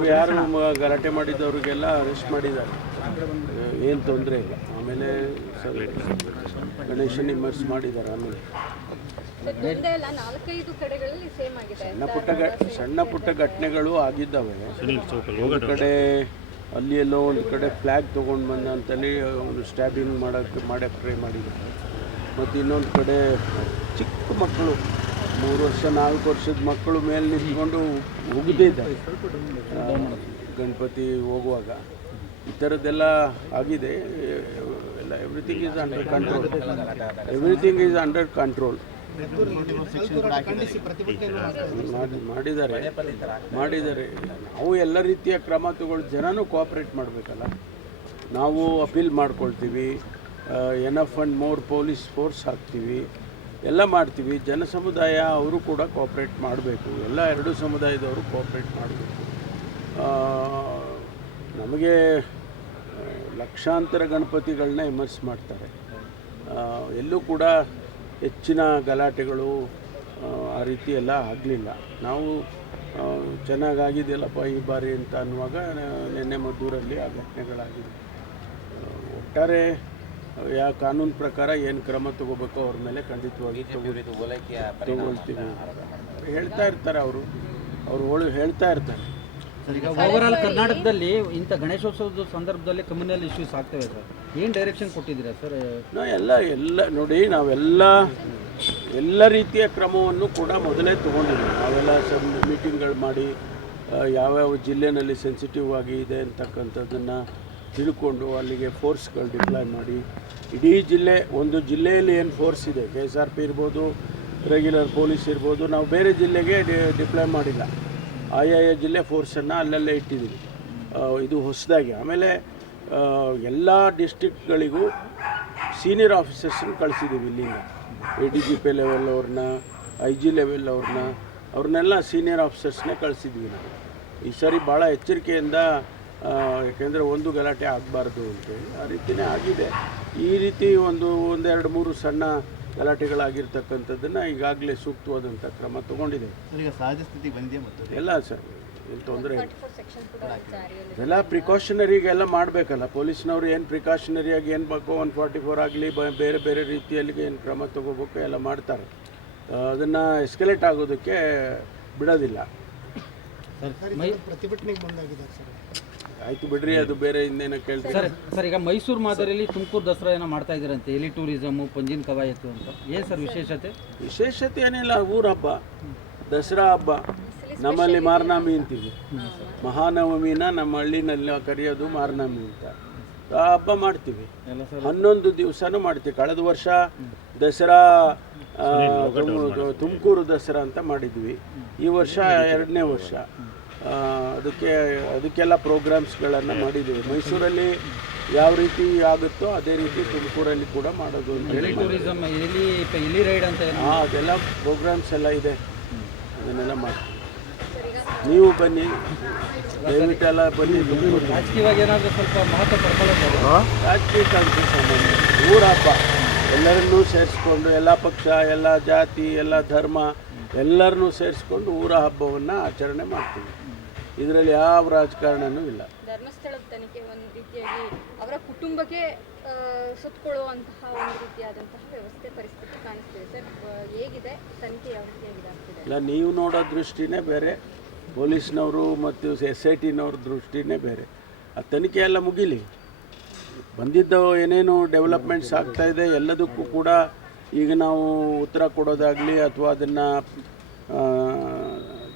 ಅವ್ರು ಯಾರು ಗಲಾಟೆ ಮಾಡಿದ್ದವ್ರಿಗೆಲ್ಲ ಅರೆಸ್ಟ್ ಮಾಡಿದ್ದಾರೆ. ಏನು ತೊಂದರೆ ಇಲ್ಲ. ಆಮೇಲೆ ಗಣೇಶನ್ ಇಮರ್ಸ್ ಮಾಡಿದ್ದಾರೆ ಆಮೇಲೆ. ಸರ್ ನಾಲ್ಕೈದು ಕಡೆಗಳಲ್ಲಿ ಸೇಮ್ ಆಗಿದೆ ಸಣ್ಣ ಪುಟ್ಟ ಸಣ್ಣ ಪುಟ್ಟ ಘಟನೆಗಳು ಆಗಿದ್ದಾವೆ. ಒಂದು ಕಡೆ ಅಲ್ಲಿ ಎಲ್ಲೋ ಒಂದು ಕಡೆ ಫ್ಲ್ಯಾಗ್ ತೊಗೊಂಡು ಬಂದ ಅಂತೇಳಿ ಒಂದು ಸ್ಟ್ಯಾಬಿಂಗ್ ಮಾಡೋಕ್ಕೆ ಮಾಡಕ್ಕೆ ಟ್ರೈ ಮಾಡಿದ್ದಾರೆ. ಮತ್ತು ಇನ್ನೊಂದು ಕಡೆ ಚಿಕ್ಕ ಮಕ್ಕಳು ಮೂರು ವರ್ಷ ನಾಲ್ಕು ವರ್ಷದ ಮಕ್ಕಳು ಮೇಲೆ ನಿಂತ್ಕೊಂಡು ಉಗಿದಿದ್ದಾರೆ ಆ, ಗಣಪತಿ ಹೋಗುವಾಗ ಈ ಥರದ್ದೆಲ್ಲ ಆಗಿದೆ. ಎಲ್ಲ everything is under control everything is under control ಮಾಡಿ ಮಾಡಿದ್ದಾರೆ. ಮಾಡಿದ್ದಾರೆ. ನಾವು ಎಲ್ಲ ರೀತಿಯ ಕ್ರಮ ತಗೊಳ್ಳಿ. ಜನನೂ ಕೋಆಪ್ರೇಟ್ ಮಾಡಬೇಕಲ್ಲ. ನಾವು ಅಪೀಲ್ ಮಾಡ್ಕೊಳ್ತೀವಿ. N F and more police force ಹಾಕ್ತೀವಿ. ಎಲ್ಲ ಮಾಡ್ತೀವಿ. ಜನ ಸಮುದಾಯ ಅವರು ಕೂಡ ಕೋಪ್ರೇಟ್ ಮಾಡಬೇಕು. ಎಲ್ಲ ಎರಡೂ ಸಮುದಾಯದವರು ಕೋಪ್ರೇಟ್ ಮಾಡಬೇಕು. ನಮಗೆ ಲಕ್ಷಾಂತರ ಗಣಪತಿಗಳನ್ನ ಎಮರ್ಸ್ ಮಾಡ್ತಾರೆ. ಎಲ್ಲೂ ಕೂಡ ಹೆಚ್ಚಿನ ಗಲಾಟೆಗಳು ಆ, ರೀತಿ ಎಲ್ಲ ಆಗಲಿಲ್ಲ. ನಾವು ಚೆನ್ನಾಗಾಗಿದೆಯಲ್ಲಪ್ಪ ಈ ಬಾರಿ ಅಂತ ಅನ್ನುವಾಗ ನಿನ್ನೆ ಮದ್ದೂರಲ್ಲಿ ಆ ಘಟನೆಗಳಾಗಿದೆ ಒಟ್ಟಾರೆ ಯಾ ಕಾನೂನು ಪ್ರಕಾರ ಏನು ಕ್ರಮ ತಗೋಬೇಕೋ ಅವ್ರ ಮೇಲೆ ಖಂಡಿತವಾಗಿ ತಗೊಳ್ತೀವಿ. ಹೇಳ್ತಾ ಇರ್ತಾರೆ ಅವರು. ಅವರು ಒಳ್ಳೆ ಹೇಳ್ತಾ ಇರ್ತಾರೆ. ಈಗ ಓವರಾಲ್ ಕರ್ನಾಟಕದಲ್ಲಿ ಇಂಥ ಗಣೇಶೋತ್ಸವದ ಸಂದರ್ಭದಲ್ಲಿ ಕಮ್ಯುನಲ್ ಇಶ್ಯೂಸ್ ಆಗ್ತವೆ ಸರ್. ಏನು ಡೈರೆಕ್ಷನ್ ಕೊಟ್ಟಿದ್ದೀರಾ ಸರ್? ನಾವು ಎಲ್ಲ ಎಲ್ಲ ನೋಡಿ ನಾವೆಲ್ಲ ಎಲ್ಲ ರೀತಿಯ ಕ್ರಮವನ್ನು ಕೂಡ ಮೊದಲೇ ತೊಗೊಂಡಿದ್ದೀವಿ. ನಾವೆಲ್ಲ ಸರ್ ಮೀಟಿಂಗ್ಗಳು ಮಾಡಿ ಯಾವ್ಯಾವ ಜಿಲ್ಲೆನಲ್ಲಿ ಸೆನ್ಸಿಟಿವ್ ಆಗಿ ಇದೆ ಅಂತಕ್ಕಂಥದ್ದನ್ನು ತಿಳ್ಕೊಂಡು ಅಲ್ಲಿಗೆ ಫೋರ್ಸ್ಗಳು ಡಿಪ್ಲಾಯ್ ಮಾಡಿ. ಇಡೀ ಜಿಲ್ಲೆ, ಒಂದು ಜಿಲ್ಲೆಯಲ್ಲಿ ಏನು ಫೋರ್ಸ್ ಇದೆ? ಕೆ ಎಸ್ ಆರ್ ಪಿ ಇರ್ಬೋದು, ರೆಗ್ಯುಲರ್ ಪೊಲೀಸ್ ಇರ್ಬೋದು, ನಾವು ಬೇರೆ ಜಿಲ್ಲೆಗೆ ಡಿಪ್ಲಾಯ್ ಮಾಡಿಲ್ಲ. ಆಯಾಯ ಜಿಲ್ಲೆ ಫೋರ್ಸನ್ನು ಅಲ್ಲಲ್ಲೇ ಇಟ್ಟಿದ್ದೀವಿ. ಇದು ಹೊಸದಾಗಿ. ಆಮೇಲೆ ಎಲ್ಲ ಡಿಸ್ಟಿಕ್ಗಳಿಗೂ ಸೀನಿಯರ್ ಆಫೀಸರ್ಸನ್ನು ಕಳಿಸಿದ್ದೀವಿ ಇಲ್ಲಿಂದ. A D G P level ಅವ್ರನ್ನ, ಐ ಜಿ ಲೆವೆಲ್ ಅವ್ರನ್ನ, ಅವ್ರನ್ನೆಲ್ಲ ಸೀನಿಯರ್ ಆಫೀಸರ್ಸ್ನೇ ಕಳಿಸಿದ್ವಿ ನಾವು. ಈ ಸಾರಿ ಭಾಳ ಎಚ್ಚರಿಕೆಯಿಂದ ಯಾಕೆಂದರೆ ಒಂದು ಗಲಾಟೆ ಆಗಬಾರ್ದು ಅಂತೇಳಿ ಆ ರೀತಿಯೇ ಆಗಿದೆ. ಈ ರೀತಿ ಒಂದು ಒಂದೆರಡು ಮೂರು ಸಣ್ಣ ಗಲಾಟೆಗಳಾಗಿರ್ತಕ್ಕಂಥದ್ದನ್ನು ಈಗಾಗಲೇ ಸೂಕ್ತವಾದಂಥ ಕ್ರಮ ತಗೊಂಡಿದೆ. ಈಗ ಸಹಜ ಸ್ಥಿತಿ ಬಂದಿದೆ ಮತ್ತು? ಎಲ್ಲ ಸರ್ ಏನು ತೊಂದರೆ ಇಲ್ಲ. ಸೆಕ್ಷನ್ ಕೂಡ ಜಾರಿಯಲ್ಲಿ ಎಲ್ಲ ಪ್ರಿಕಾಷನರಿಗೆಲ್ಲ ಮಾಡಬೇಕಲ್ಲ ಪೊಲೀಸ್ನವರು ಏನು ಪ್ರಿಕಾಷನರಿಯಾಗಿ ಏನು ಬೇಕು ಒನ್ ಫಾರ್ಟಿ ಫೋರ್ ಆಗಲಿ ಬೇರೆ ಬೇರೆ ರೀತಿಯಲ್ಲಿ ಏನು ಕ್ರಮ ತಗೋಬೇಕು ಎಲ್ಲ ಮಾಡ್ತಾರೆ. ಅದನ್ನು ಎಸ್ಕಲೇಟ್ ಆಗೋದಕ್ಕೆ ಬಿಡೋದಿಲ್ಲ. ಪ್ರತಿಭಟನೆಗೆ ಬಂದಾಗಿದ್ದಾರೆ ಸರ್. ಆಯ್ತು ಬಿಡ್ರಿ ಅದು ಬೇರೆ ಇನ್ನೇನ ಕೇಳ್ತಾರೆ. ಸರ್ ಸರ್ ಈಗ ಮೈಸೂರು ಮಾದರಿಯಲ್ಲಿ ತುಮಕೂರು ದಸರಾ ಏನೋ ಮಾಡ್ತಾ ಇದ್ದೀರಂತೆ ಎಲಿ ಟೂರಿಸಮು ಪಂಜಿನ ಕವಾಯತು ಅಂತ. ಏನು ಸರ್ ವಿಶೇಷತೆ? ವಿಶೇಷತೆ ಏನಿಲ್ಲ ಊರ ಹಬ್ಬ ದಸರಾ ಹಬ್ಬ. ನಮ್ಮಲ್ಲಿ ಮಾರನಾಮಿ ಅಂತೀವಿ. ಮಹಾನವಮಿನ ನಮ್ಮ ಹಳ್ಳಿನಲ್ಲಿ ಕರೆಯೋದು ಮಾರನಾಮಿ ಅಂತ. ಆ ಹಬ್ಬ ಮಾಡ್ತೀವಿ. ಎಲ್ಲ ಹನ್ನೊಂದು ದಿವಸನೂ ಮಾಡ್ತೀವಿ. ಕಳೆದ ವರ್ಷ ದಸರಾ ತುಮಕೂರು ದಸರಾ ಅಂತ ಮಾಡಿದ್ವಿ. ಈ ವರ್ಷ ಎರಡನೇ ವರ್ಷ. ಅದಕ್ಕೆ ಅದಕ್ಕೆಲ್ಲ ಪ್ರೋಗ್ರಾಮ್ಸ್ಗಳನ್ನು ಮಾಡಿದ್ದೀವಿ. ಮೈಸೂರಲ್ಲಿ ಯಾವ ರೀತಿ ಆಗುತ್ತೋ ಅದೇ ರೀತಿ ತುಮಕೂರಲ್ಲಿ ಕೂಡ ಮಾಡೋದು ಅಂತ ಹೇಳಿ ಎಲಿ ಟೂರಿಸಮ್ ರೈಡ್ ಅಂತ ಏನು? ಹಾಂ ಅದೆಲ್ಲ ಪ್ರೋಗ್ರಾಮ್ಸ್ ಎಲ್ಲ ಇದೆ. ಅದನ್ನೆಲ್ಲ ಮಾಡ್ತೀವಿ ನೀವು ಬನ್ನಿ. ದಯವಿಟ್ಟೆಲ್ಲ ಬನ್ನಿ. ತುಮಕೂರು ರಾಜಕೀಯವಾಗಿ ಏನಾದರೂ ಸ್ವಲ್ಪ ಮಹತ್ವ ಪಡ್ಕೊಳ್ಳೋದು. ರಾಜಕೀಯಕ್ಕೆ ಸಂಬಂಧ. ಊರ ಹಬ್ಬ. ಎಲ್ಲರನ್ನೂ ಸೇರಿಸ್ಕೊಂಡು ಎಲ್ಲ ಪಕ್ಷ ಎಲ್ಲ ಜಾತಿ ಎಲ್ಲ ಧರ್ಮ ಎಲ್ಲರನ್ನೂ ಸೇರಿಸ್ಕೊಂಡು ಊರ ಹಬ್ಬವನ್ನು ಆಚರಣೆ ಮಾಡ್ತೀವಿ. ಇದರಲ್ಲಿ ಯಾವ ರಾಜಕಾರಣನೂ ಇಲ್ಲ. ಧರ್ಮಸ್ಥಳದ ತನಿಖೆ ಒಂದು ರೀತಿಯಾಗಿ ಅವರ ಕುಟುಂಬಕ್ಕೆ ಸುತ್ತಕೊಳ್ಳುವಂತಹ ಒಂದು ರೀತಿಯಾದಂತಹ ವ್ಯವಸ್ಥೆ ಪರಿಸ್ಥಿತಿ ಕಾಣಿಸ್ತಿದೆ. ಸರ್ ಹೇಗಿದೆ? ತನಿಖೆ ಯಾವ ರೀತಿಯಾಗಿದೆ ಇಲ್ಲ ನೀವು ನೋಡೋ ದೃಷ್ಟಿನೇ ಬೇರೆ ಪೊಲೀಸ್ನವರು ಮತ್ತು ಎಸ್ ಐ ಟಿನವ್ರ ದೃಷ್ಟಿನೇ ಬೇರೆ. ಆ ತನಿಖೆ ಎಲ್ಲ ಮುಗಿಲಿ. ಬಂದಿದ್ದ ಏನೇನು ಡೆವಲಪ್ಮೆಂಟ್ಸ್ ಆಗ್ತಾ ಇದೆ ಎಲ್ಲದಕ್ಕೂ ಕೂಡ ಈಗ ನಾವು ಉತ್ತರ ಕೊಡೋದಾಗಲಿ ಅಥವಾ ಅದನ್ನು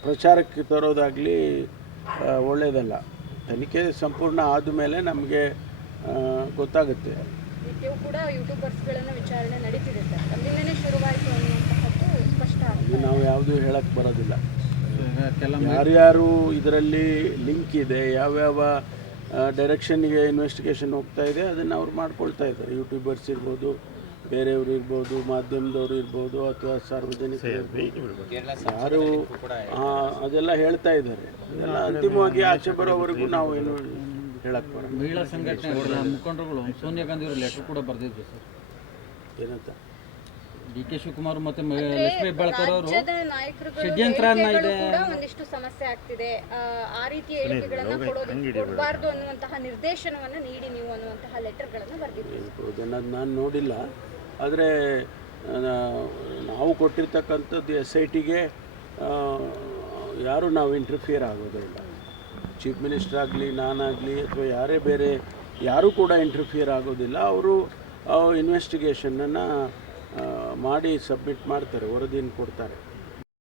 ಪ್ರಚಾರಕ್ಕೆ ತರೋದಾಗಲಿ ಒಳ್ಳೆಯದಲ್ಲ ತನಿಖೆ ಸಂಪೂರ್ಣ ಆದ ಮೇಲೆ ನಮಗೆ ಗೊತ್ತಾಗುತ್ತೆ. ನಾವು ಯಾವುದೂ ಹೇಳಕ್ಕೆ ಬರೋದಿಲ್ಲ. ಯಾರ್ಯಾರು ಇದರಲ್ಲಿ ಲಿಂಕ್ ಇದೆ ಯಾವ್ಯಾವ ಡೈರೆಕ್ಷನ್ಗೆ ಇನ್ವೆಸ್ಟಿಗೇಷನ್ ಹೋಗ್ತಾ ಇದೆ ಅದನ್ನು ಅವ್ರು ಮಾಡ್ಕೊಳ್ತಾ ಇದ್ದಾರೆ. ಯೂಟ್ಯೂಬರ್ಸ್ ಇರ್ಬೋದು ಬೇರೆಯವರು ಇರ್ಬೋದು ಮಾಧ್ಯಮದವರು ಇರ್ಬೋದು ಅಥವಾ ಸಾರ್ವಜನಿಕ ಇರ್ಬೋದು. ಯಾರು ಆ, ಅದೆಲ್ಲ ಹೇಳ್ತಾ ಇದ್ದಾರೆ. ಅದೆಲ್ಲ ಅಂತಿಮವಾಗಿ ಆಚೆ ಬರೋವರೆಗೂ ನಾವು ಏನು ಹೇಳಕ್ ಬರೋಣ ಮಹಿಳಾ ಸಂಘಟನೆ ಮುಖಂಡರುಗಳು ಸೋನಿಯಾ ಗಾಂಧಿ ಅವರು ಲೆಟರ್ ಕೂಡ ಬರೆದಿದ್ರು ಸರ್. ಏನಂತ? ಡಿ ಕೆ ಶಿವಕುಮಾರ್ ಮತ್ತೆ ಲಕ್ಷ್ಮೀ ಹೆಬ್ಬಾಳ್ಕರ್ ಅವರು ಷಡ್ಯಂತ್ರ ಇದೆ. ಕೂಡ ಒಂದಿಷ್ಟು ಸಮಸ್ಯೆ ಆಗ್ತಿದೆ. ಆ, ರೀತಿಯ ಹೇಳಿಕೆಗಳನ್ನ ಕೊಡಬಾರ್ದು ಅನ್ನುವಂತಹ ನಿರ್ದೇಶನವನ್ನ ನೀಡಿ ನೀವು ಅನ್ನುವಂತಹ ಲೆಟರ್ಗಳನ್ನು ಅನ್ನೋದು ನಾನು ನೋಡಿಲ್ಲ. ಆದರೆ ನಾವು ಕೊಟ್ಟಿರ್ತಕ್ಕಂಥದ್ದು ಎಸ್ ಐ ಟಿಗೆ ಯಾರೂ ನಾವು ಇಂಟರ್ಫಿಯರ್ ಆಗೋದಿಲ್ಲ. ಚೀಫ್ ಮಿನಿಸ್ಟರ್ ಆಗಲಿ, ನಾನಾಗಲಿ, ಅಥವಾ ಯಾರೇ ಬೇರೆ, ಯಾರೂ ಕೂಡ ಇಂಟರ್ಫಿಯರ್ ಆಗೋದಿಲ್ಲ. ಅವರು ಇನ್ವೆಸ್ಟಿಗೇಷನನ್ನು ಮಾಡಿ ಸಬ್ಮಿಟ್ ಮಾಡ್ತಾರೆ, ವರದಿಯನ್ನು ಕೊಡ್ತಾರೆ.